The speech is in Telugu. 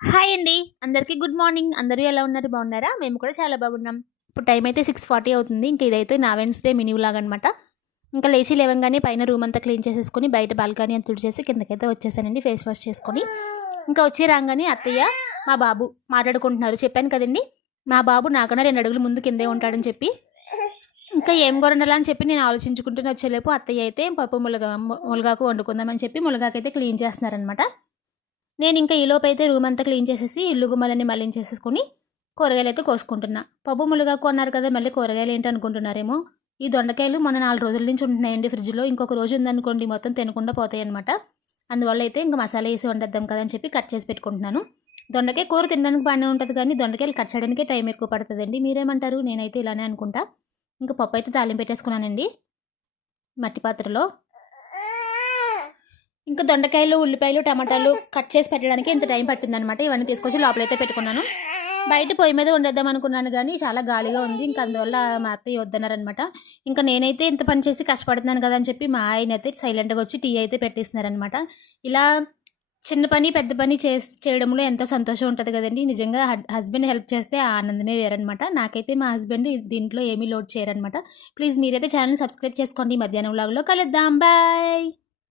హాయ్ అండి. అందరికీ గుడ్ మార్నింగ్. అందరూ ఎలా ఉన్నారు? బాగున్నారా? మేము కూడా చాలా బాగున్నాం. ఇప్పుడు టైం అయితే 6:40 అవుతుంది. ఇంక ఇదైతే నా వెన్స్‌డే మినీ వ్లాగ్ అనమాట. ఇంకా లేచి లేవంగానే పైన రూమ్ అంతా క్లీన్ చేసేసుకొని, బయట బాల్కనీ అంతా తుడిచేసి కిందకైతే వచ్చేసానండి ఫేస్ వాష్ చేసుకొని. ఇంకా వచ్చి రాగానే అత్తయ్య, మా బాబు మాట్లాడుకుంటున్నారు. చెప్పాను కదండీ! మా బాబు నాకన్నా 2 అడుగులు ముందు కిందే ఉంటాడని చెప్పి. ఇంకా ఏం కూర వండాలా అని చెప్పి నేను ఆలోచించుకుంటూనే వచ్చేలోపు అత్తయ్య అయితే పప్పు ములగాకు వండుకుందామని చెప్పి ములగాకైతే క్లీన్ చేస్తున్నారనమాట. నేను ఇంకా ఈలోపైతే రూమ్ అంతా క్లీన్ చేసేసి ఇల్లు గుమ్మలన్నీ మళ్ళించేసేసుకొని కూరగాయలు అయితే కోసుకుంటున్నా. పప్పు ములుగాకు అన్నారు కదా, మళ్ళీ కూరగాయలు ఏంటి అనుకుంటున్నారేమో. ఈ దొండకాయలు మొన్న 4 రోజుల నుంచి ఉంటున్నాయండి ఫ్రిడ్జ్లో. ఇంకొక రోజు ఉందనుకోండి మొత్తం తినకుండా పోతాయి అనమాట. అందువల్ల అయితే ఇంకా మసాలా వేసి వండేద్దాం కదా అని చెప్పి కట్ చేసి పెట్టుకుంటున్నాను. దొండకాయ కూర తినడానికి బాగానే ఉంటుంది, కానీ దొండకాయలు కట్ చేయడానికే టైం ఎక్కువ పడుతుందండి. మీరేమంటారు? నేనైతే ఇలానే అనుకుంటా. ఇంకా పప్పు అయితే తాలింపు పెట్టేసుకున్నానండి మట్టి పాత్రలో. ఇంకా దొండకాయలు, ఉల్లిపాయలు, టమాటాలు కట్ చేసి పెట్టడానికి ఇంత టైం పట్టిందనమాట. ఇవన్నీ తీసుకొచ్చి లోపలైతే పెట్టుకున్నాను. బయట పొయ్యి మీద వండేద్దాం అనుకున్నాను, కానీ చాలా గాలిగా ఉంది. ఇంకా అందువల్ల మా అత్తయ్య వద్దన్నారనమాట. ఇంకా నేనైతే ఇంత పని చేసి కష్టపడుతున్నాను కదా అని చెప్పి మా ఆయన అయితే సైలెంట్గా వచ్చి టీ అయితే పెట్టేస్తున్నారనమాట. ఇలా చిన్న పని పెద్ద పని చేయడంలో ఎంతో సంతోషం ఉంటుంది కదండి. నిజంగా హస్బెండ్ హెల్ప్ చేస్తే ఆ ఆనందమే వేరనమాట. నాకైతే మా హస్బెండ్ దీంట్లో ఏమీ లోడ్ చేయరనమాట. ప్లీజ్ మీరైతే ఛానల్ సబ్స్క్రైబ్ చేసుకోండి. మధ్యాహ్నం వ్లాగ్లో కలుద్దాం. బాయ్.